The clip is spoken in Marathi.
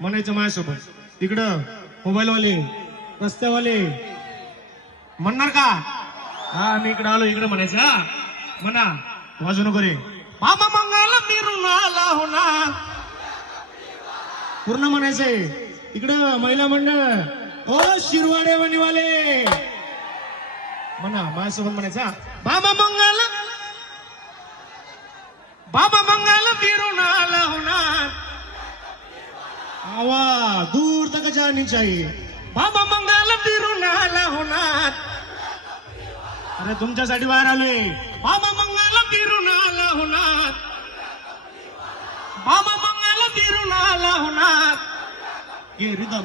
म्हणायचं माझ्यासोबत. तिकडं मोबाईलवाले रस्त्यावाले म्हणणार का? हा मी इकडे आलो, इकडे म्हणायचं. हा म्हणा, वाजू नको रे. मामा मंगल मिरून आला होणार, पूर्ण म्हणायचंय. इकडं महिला मंडळ ओ शिरवाडे वणीवाले म्हणा माझ्यासोबत म्हणायचा. बाबा मंगल फिरून आला होणार, आवाज दूर तक जानी चाहिए. बाबा मंगल फिरून आला होणार. अरे तुमच्यासाठी बाहेर आलोय. बाबा मंगल फिरून आला होणार, बाबा मंगल फिरून आला होणार. ये रिदम